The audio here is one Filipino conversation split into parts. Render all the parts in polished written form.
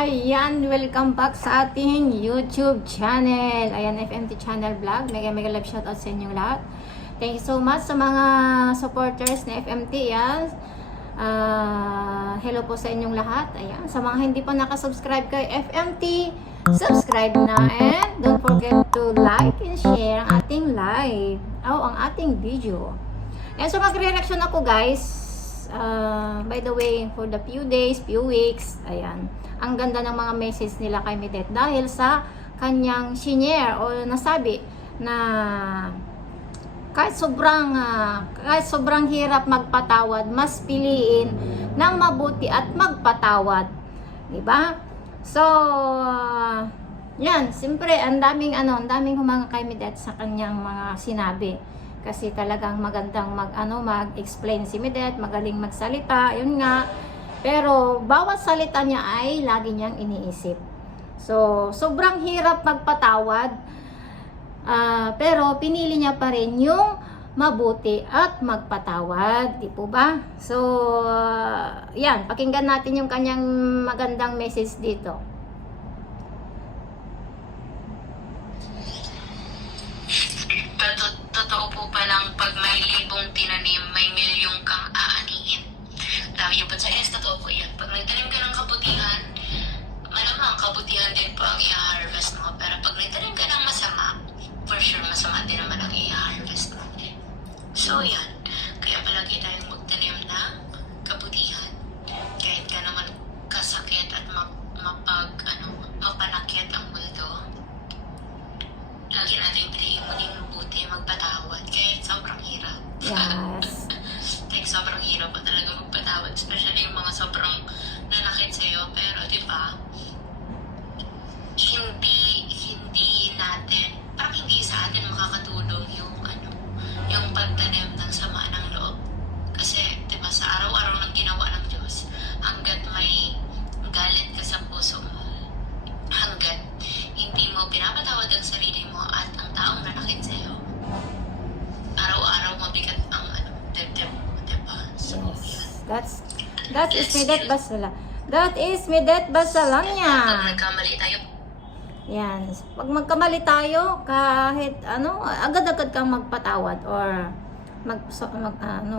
Ayan, welcome back sa ating YouTube channel. Ayan, FMT Channel Vlog. Mega love shoutout sa inyong lahat. Thank you so much sa mga supporters na FMT. Yan. Hello po sa inyong lahat. Ayan, sa mga hindi pa nakasubscribe kay FMT, subscribe na and don't forget to like and share ang ating live. Ang ating video. Ayan, so magre-reaction ako guys. By the way, for the few weeks, ayan, ang ganda ng mga message nila kay Midet dahil sa kanyang shinare o nasabi na kahit sobrang hirap magpatawad, mas piliin ng mabuti at magpatawad, di ba? So yan, siyempre ang daming humanga kay Midet sa kanyang mga sinabi. Kasi talagang magandang mag-explain si Midet, magaling magsalita, yun nga. Pero bawat salita niya ay lagi niyang iniisip. So, sobrang hirap magpatawad. Pero pinili niya pa rin yung mabuti at magpatawad, di po ba? So, yan, pakinggan natin yung kanyang magandang message dito. Totoo po palang pag may libong tinanim, may milyong kang aanihin. Dami po sa totoo po yan. Pag nagtanim ka ng kabutihan, malamang kabutihan din po ang i-harvest mo. Pero pag nagtanim ka ng masama, for sure masama din naman ang i-harvest mo. So yan, kaya palagi tayong magtanim ng kabutihan. Kahit ka naman kasakit at mapanakyat ang mundo, lagi natin piliin muling mabuti, magpatawad kahit sobrang hirap. Yes. Like, sobrang hirap pa talaga magpatawad, especially yung mga sobrang nanakit sa'yo. Pero diba, hindi natin, parang hindi sa atin makakatulong yung pagtanim ng sama ng loob. Kasi diba, sa araw-araw ng ginawa ng Diyos, hanggat may galit ka sa puso mo, hanggat hindi mo pinapatawad ang sarili mo at ang taong nanakit sa'yo, araw-araw mabigat ang dibdib mo, diba? So, Yes. That is Midet Basala. That is Midet Basalanya. pag nagkamali tayo, Yan. Pag magkamali tayo, kahit agad-agad kang magpatawad or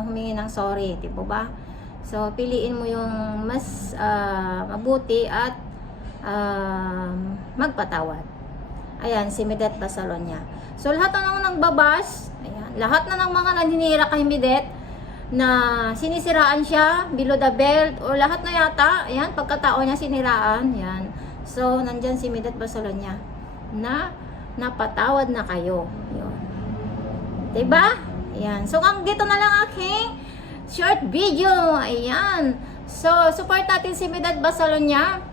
humingi ng sorry, di po ba? So, piliin mo yung mas mabuti at magpatawad. Ayan, si Midet Basalonya. So, lahat na nang nagbabash, ayan, lahat na ng mga naninira kay Midet na sinisiraan siya, below the belt, o lahat na yata, ayan, pagkatao niya siniraan, yan. So, nandyan si Midet Basalonya na napatawad na kayo. Yun. Diba? Ayan. So, dito na lang aking short video. Ayan. So, support natin si Midet Basalonya.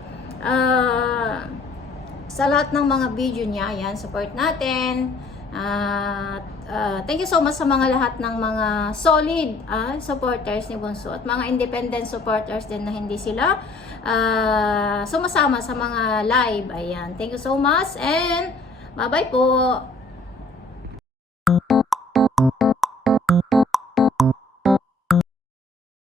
Sa lahat ng mga video niya, ayan, support natin. Thank you so much sa mga lahat ng mga solid supporters ni Bunso at mga independent supporters din na hindi sila sumasama sa mga live. Ayan. Thank you so much and bye-bye po.